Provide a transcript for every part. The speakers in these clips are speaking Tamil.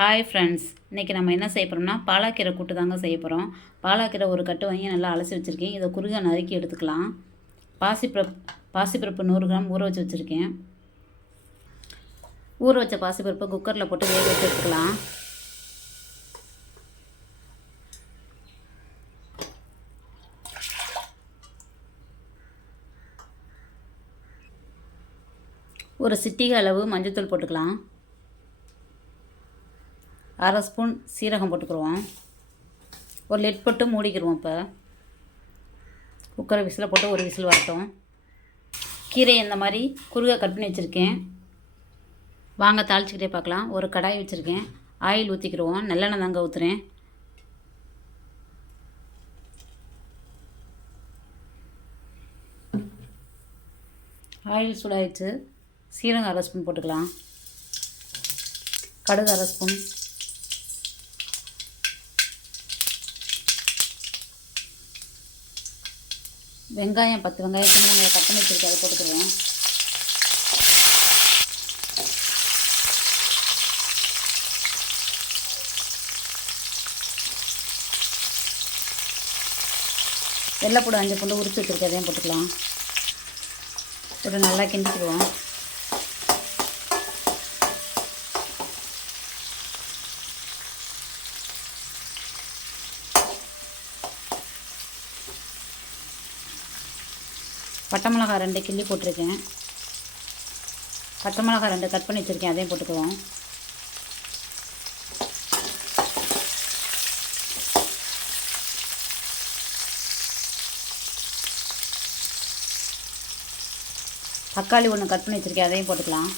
ஹாய் ஃப்ரெண்ட்ஸ், இன்றைக்கி நம்ம என்ன செய்ய போகிறோம்னா பாலாக்கீரை கூட்டு தாங்க செய்ய போகிறோம். பாலாக்கீரை ஒரு கட்டு வாங்கி நல்லா அலசி வச்சுருக்கேன். இதை குறுக நறுக்கி எடுத்துக்கலாம். பாசிப்பருப்பு 100 கிராம் ஊற வச்சு வச்சுருக்கேன். ஊற வச்ச பாசிப்பருப்பை குக்கரில் போட்டு வேக வச்சு எடுத்துக்கலாம். ஒரு சிட்டிகை அளவு மஞ்சள்தூள் போட்டுக்கலாம். 1/2 ஸ்பூன் சீரகம் போட்டுக்கிடுவோம். ஒரு லெட் போட்டு மூடிக்கிடுவோம். இப்போ குக்கரை விசில் போட்டு ஒரு விசில் வரட்டும். கீரை இந்த மாதிரி குறுக கட் பண்ணி வச்சுருக்கேன். வாங்க தாளிச்சிக்கிட்டே பார்க்கலாம். ஒரு கடாய் வச்சுருக்கேன். ஆயில் ஊற்றிக்கிடுவோம். நல்லெண்ணெய் தாங்க ஊற்றுறேன். ஆயில் சூடாயிடுச்சு. சீரகம் 1/2 ஸ்பூன் போட்டுக்கலாம். கடுகு 1/2 ஸ்பூன், வெங்காயம் 10 வெங்காயம் சின்ன வெங்காயம் கட் பண்ணி வச்சுருக்கேன். அதை போட்டுக்கிறேன். வெள்ளைப்பூடு 5 பூண்டு உரிச்சு வச்சுருக்கேன். அதையும் போட்டுக்கலாம். போட்டு நல்லா கிண்டிக்கிடுவோம். பட்டை மிளகா 2 கிள்ளி போட்டிருக்கேன். பச்சை மிளகா 2 கட் பண்ணி வச்சுருக்கேன். அதையும் போட்டுக்குவோம். தக்காளி 1 கட் பண்ணி வச்சுருக்கேன். அதையும் போட்டுக்கலாம்.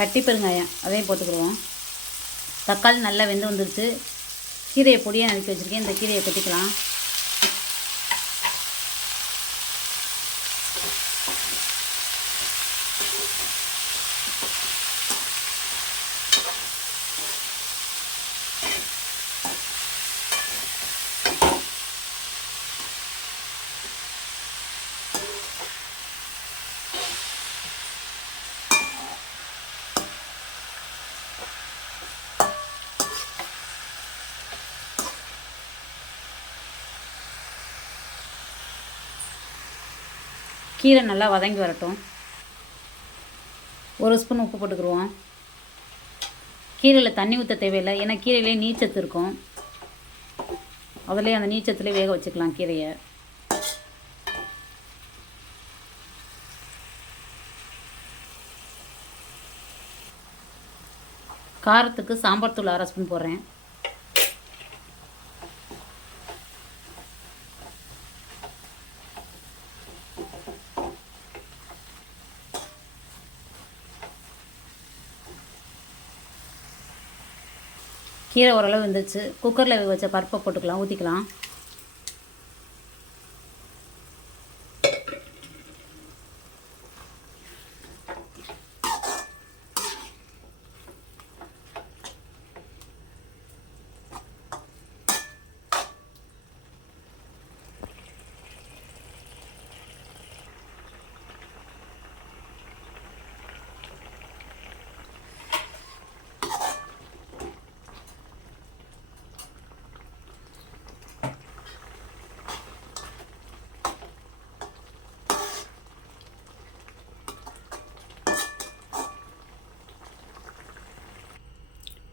கட்டி பெருங்காயம் அதையும் போட்டுக்கிடுவோம். தக்காளி நல்லா வெந்து வந்துருச்சு. கீரையை பொடியாக நறுக்கி வச்சுருக்கேன். இந்த கீரையை கொட்டிக்கலாம். கீரை நல்லா வதங்கி வரட்டும். 1 ஸ்பூன் உப்பு போட்டுக்கிடுவோம். கீரையில் தண்ணி ஊற்ற தேவையில்லை. ஏன்னா கீரையிலே நீர்ச்சத்து இருக்கும். அதிலே அந்த நீர்ச்சத்துலேயே வேக வச்சுக்கலாம் கீரையை. காரத்துக்கு சாம்பார் தூள் 1/2 ஸ்பூன் போடுறேன். கீரை ஓரளவு வந்துச்சு. குக்கரில் வேக வச்ச பருப்பை போட்டுக்கலாம். ஊற்றிக்கலாம்.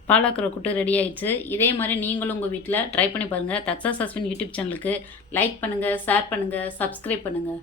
பாலாக்கீரை கூட்டு ரெடி ஆயிடுச்சு. இதே மாதிரி நீங்களும் உங்கள் வீட்டில் ட்ரை பண்ணி பாருங்கள். தக்ஸாஸ் அஸ்வின் யூடியூப் சேனலுக்கு லைக் பண்ணுங்கள், ஷேர் பண்ணுங்கள், சப்ஸ்கிரைப் பண்ணுங்கள்.